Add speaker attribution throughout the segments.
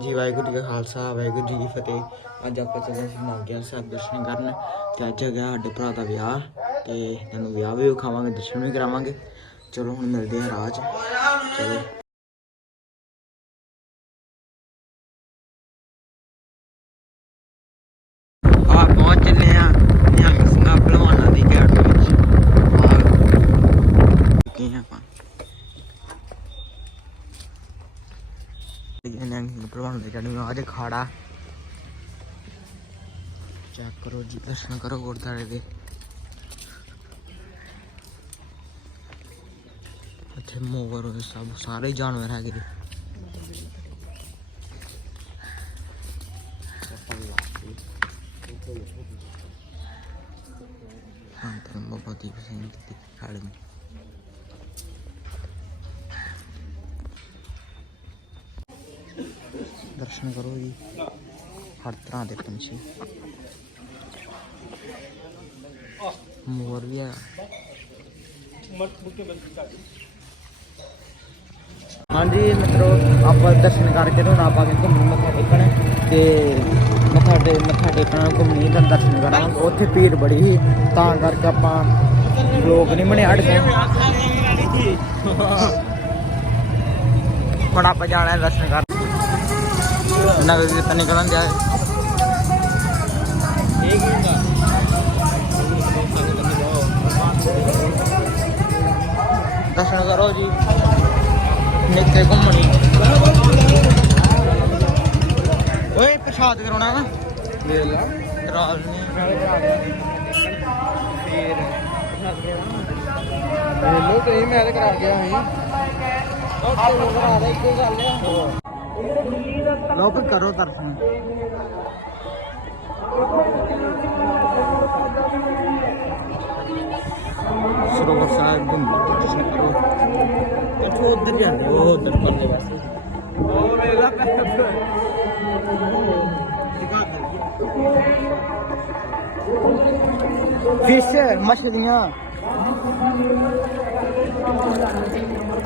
Speaker 1: ਜੀ ਵਾਹਿਗੁਰੂ ਜੀ ਕਾ ਖਾਲਸਾ, ਵਾਹਿਗੁਰੂ ਜੀ ਕੀ ਫਤਿਹ। ਅੱਜ ਆਪਾਂ ਚੱਲੇ ਸੀ ਨਾਗਿਆ ਸਾਹਿਬ ਦਰਸ਼ਨ ਕਰਨ ਤੇ ਅੱਜ ਹੈਗਾ ਸਾਡੇ ਭਰਾ ਦਾ ਵਿਆਹ ਤੇ ਤੁਹਾਨੂੰ ਵਿਆਹ ਵੀ ਵਿਖਾਵਾਂਗੇ, ਦਰਸ਼ਨ ਵੀ ਕਰਾਵਾਂਗੇ। ਚਲੋ, ਹੁਣ ਮਿਲਦੇ ਆ ਰਾਜ ਚਲੋ ਆ ਪਹੁੰਚ ਚੱਲੇ ਆ ਨਿਹੰਗ ਸਿੰਘਾਂ ਪਹਿਲਵਾਨਾਂ ਦੀ ਗੈਟ ਵਿੱਚ ਆ ਕੀ ਆਪਾਂ ਨਿਹੰਗ ਸਿੰਘ ਦੇ ਚੜ੍ਹਨੀ ਅੱਜ ਖਾੜਾ ਚੈੱਕ ਕਰੋ ਜੀ, ਦਰਸ਼ਨ ਕਰੋ ਗੁਰਦਾਰੇ ਦੇ। ਇੱਥੇ ਮੋਰ, ਸਭ, ਸਾਰੇ ਜਾਨਵਰ ਹੈਗੇ ਜੀ। ਹਾਂ, ਤਾਂ ਬਾਬਾ ਦੀਪ ਸਿੰਘ ਦੀ ਅਕੈਡਮੀ ਦਰਸ਼ਨ ਕਰੋ ਜੀ। ਹਰ ਤਰ੍ਹਾਂ ਦੇ ਪੰਛੀ। ਮੋਰ ਵੀ ਹੈ ਹਾਂਜੀ ਮਿੱਤਰੋ, ਆਪਾਂ ਦਰਸ਼ਨ ਕਰਕੇ ਹੁਣ ਆਪਾਂ ਕਿ ਘੁੰਮਣ ਮੱਥਾ ਟੇਕਣ ਤੇ ਮੱਥਾ ਟੇ, ਮੱਥਾ ਟੇਕਣਾ, ਘੁੰਮਣੀ ਤਾਂ ਦਰਸ਼ਨ ਕਰਾਂਗੇ। ਉੱਥੇ ਭੀੜ ਬੜੀ ਸੀ, ਤਾਂ ਕਰਕੇ ਆਪਾਂ ਲੋਕ ਨਹੀਂ ਬਣੇ ਹਟ ਗਏ ਹੁਣ ਆਪਾਂ ਜਾਣਾ ਹੈ ਦਰਸ਼ਨ ਕਰਨ ਨਗਰ ਕੀਰਤਨ ਨਿਕਲਣ ਜਾ ਦਰਸ਼ਨ ਕਰੋ ਜੀ। ਨਿੱਕੇ ਘੁੰਮਣੀ। ਓਏ ਪ੍ਰਸ਼ਾਦ ਕਰਾਉਣਾ ਨਾ ਲੈ ਲਾ। ਕਰਾ ਨਹੀਂ ਫੇਰ।
Speaker 2: ਮੈਨੂੰ ਤੇ ਮੈਂ ਤੇ ਕਰਾ ਗਿਆ ਸੀ।
Speaker 1: ਉਹ ਕਰਾ ਦੇ ਇੱਕੋ ਗੱਲ ਆ। ਲੋ ਵੀ ਕਰੋ ਦਰਸ਼ਨ। ਸਰੋਵਰ ਸਾਹਿਬ ਕੇ ਦਰਸ਼ਨ ਕਰੋ। ਇੱਥੋਂ ਉੱਧਰ ਜਾਂਦੇ ਉਹ ਉੱਧਰ ਪਰਲੇ ਪਾਸੇ
Speaker 2: ਉਹ ਮੇਰਾ
Speaker 1: ਫਿਸ਼ ਮਛਲੀਆਂ।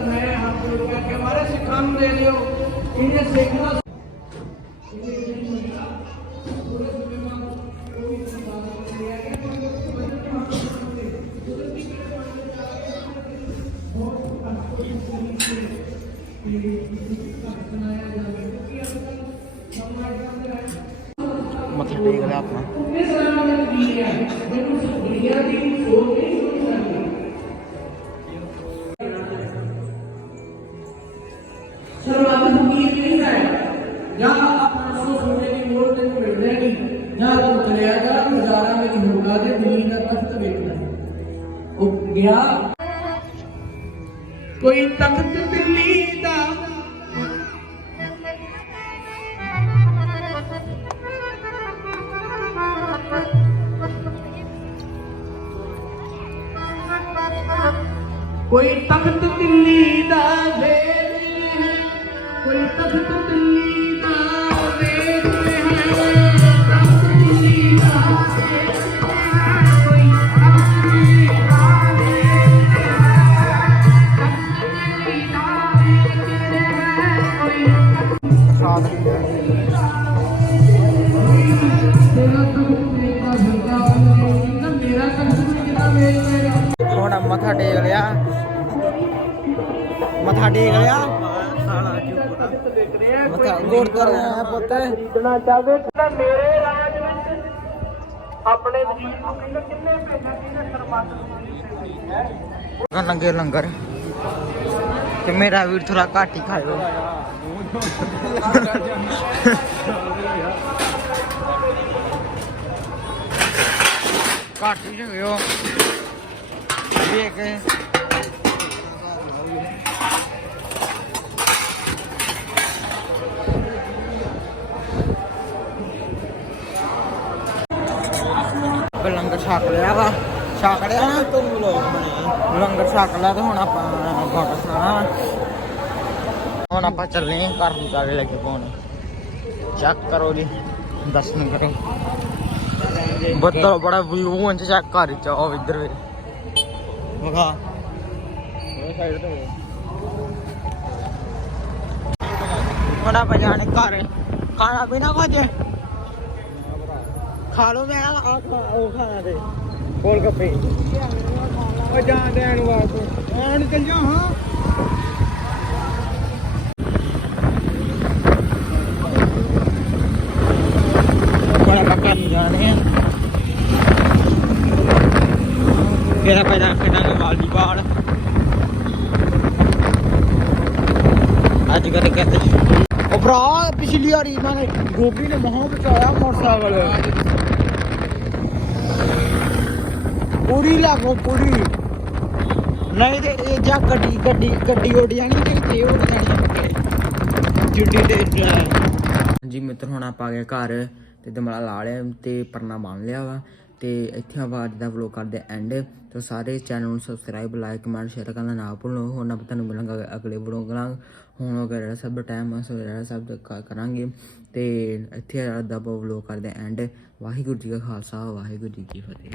Speaker 2: ਮੈਂ ਹੱਥ ਜੋੜ ਕੇ ਕਿ ਮਾਰੇ ਸਿੱਖਾਂ ਨੂੰ ਦੇ ਲਿਓ ਇਹਨੇ ਸਿੱਖਣਾ
Speaker 1: मत्था टेक लिया अपना
Speaker 2: ਸਰਵਾਤ ਕੀ ਨਹੀਂ ਹੈ ਜਾਂ ਆਪਣਾ ਸੋ ਸੋਨੇ ਦੀ ਮੋੜ ਤੇ ਮਿਲ ਜਾਏਗੀ ਜਾਂ ਤੂੰ ਚਲਿਆ ਜਾ ਗੁਜ਼ਾਰਾ ਵਿੱਚ ਹੋਗਾ ਤੇ ਦੁਨੀਆ ਦਾ ਤਖਤ ਵੇਖਣਾ ਉਹ ਗਿਆ ਕੋਈ ਤਖਤ ਦਿੱਲੀ ਦਾ ਕੋਈ ਤਖਤ ਦਿੱਲੀ ਦਾ ਵੇਦ ਹੈ, ਕੋਈ ਤਖਤ ਦਿੱਲੀ ਦਾ ਵੇਦ ਹੈ ਤਖਤ ਦਿੱਲੀ ਦਾ ਵੇਦ
Speaker 1: ਲਿਆ ਮੱਥਾ ਟੇਕ ਲਿਆ। ਮੱਥਾ ਗੁਰਦੁਆਰੇ ਆਇਆ ਪੁੱਤ।
Speaker 2: ਖਰੀਦਣਾ ਚਾਹਵੇ ਤਾਂ ਮੇਰੇ ਰਾਜ ਵਿੱਚ ਆਪਣੇ ਵਜ਼ੀਰ ਨੂੰ ਕਹਿੰਦਾ ਕਿੰਨੇ ਪੈਸੇ ਕਿੰਨੇ ਸਰਬੱਤ ਹੈ?
Speaker 1: ਲੰਗਰ ਲੰਗਰ। ਤੇ ਮੇਰਾ ਵੀਰ ਥੋੜਾ ਘੱਟ ਹੀ ਖਾਇਓ। ਘੱਟ ਹੀ ਹੋ ਵੇਖ ਕੇ ਲੰਗਰ ਛਕ ਲਿਆ ਵਾ। ਛਕ ਲਿਆ ਨਾ? ਤੂੰ ਲੰਗਰ ਛਕ ਲਿਆ ਤੇ ਹੁਣ ਆਪਾਂ ਫੋਟੋ ਸੁਣਾ। ਹੁਣ ਆਪਾਂ ਚੱਲੇ ਆਂ ਘਰ ਦੀ ਕਾਲੇ ਲੱਗੇ ਪਾਉਣ ਚੈੱਕ ਕਰੋ ਜੀ ਦਰਸ਼ਨ ਕਰੋ। ਬੱਦਲ ਬੜਾ ਵਿਊ ਇੰਚ ਚੈੱਕ ਕਰ ਚ ਇੱਧਰ ਵੇ। ਵਗਾ ਸਾਈਡ ਤੇ ਹੁਣ ਆਪਾਂ ਜਾਣੇ ਘਰ। ਖਾਣਾ ਪੀਣਾ ਕੁਝ? ਖਾ ਲੋ ਮੈਂ ਆ ਉਹ ਖਾਣਾ ਤੇ। ਗੋਲ ਗੱਪੇ?
Speaker 2: ਉਹ ਜਾਂ ਦੇਣ ਵਾਸਤੇ। ਐਨ ਚੱਲ ਜਾ ਹਾਂ
Speaker 1: ਹੁਣ ਆਪਾਂ ਘਰ ਨੂੰ ਜਾਣੇ ਆ ਫਿਰ ਆਪਾਂ ਜਾ ਖੇਡਾਂਗੇ ਵਾਲੀਬਾਲ ਅੱਜ ਕੱਲ੍ਹ ਕਹਿੰਦੇ ਉਹ ਭਰਾ ਪਿਛਲੀ ਵਾਰੀ ਇਹਨਾਂ ਨੇ ਗੋਪੀ ਨੇ ਮਹਾਂ ਬਚਾਇਆ ਮੋਟਰਸਾਈਕਲ। ਪੂਰੀ ਲਾਗੋ ਪੂਰੀ। ਨਹੀਂ ਤੇ ਇਹ ਜਾਂ ਗੱਡੀ ਗੱਡੀ ਗੱਡੀ ਉੱਡ ਜਾਣੀ ਤੇ ਤੇ ਉੱਡ ਜਾਣੀ ਜੁੱਡੀ ਤੇ ਜੀ ਮਿੱਤਰ ਹੁਣ ਆਪਾਂ ਆ ਗਏ ਘਰ ਤੇ ਦਮਲਾ ਲਾ ਲਿਆ ਤੇ ਪਰਨਾ ਬੰਨ ਲਿਆ ਵਾ। ਤੇ ਇੱਥੇ ਆਪਾਂ ਅੱਜ ਦਾ ਵਲੋਗ ਕਰਦੇ ਐਂਡ ਤੇ ਸਾਰੇ ਚੈਨਲ ਨੂੰ ਸਬਸਕ੍ਰਾਈਬ ਲਾਈਕ ਕਮੈਂਟ ਸ਼ੇਅਰ ਕਰਨਾ ਨਾ ਭੁੱਲੋ। ਹੁਣ ਆਪਾਂ ਤੁਹਾਨੂੰ ਮਿਲਾਂਗੇ ਅਗਲੇ ਵਲੋਗ ਨਾਲ। ਹੁਣ ਵਗੈਰਾ ਸਭ ਟਾਈਮ ਸਵੇਰਾ ਸਭ ਕ- ਕਰਾਂਗੇ। ਤੇ ਇੱਥੇ ਅੱਜ ਦਾ ਵਲੋਗ ਕਰਦੇ ਐਂਡ ਵਾਹਿਗੁਰੂ ਜੀ ਕਾ ਖਾਲਸਾ, ਵਾਹਿਗੁਰੂ ਜੀ ਕੀ ਫਤਿਹ।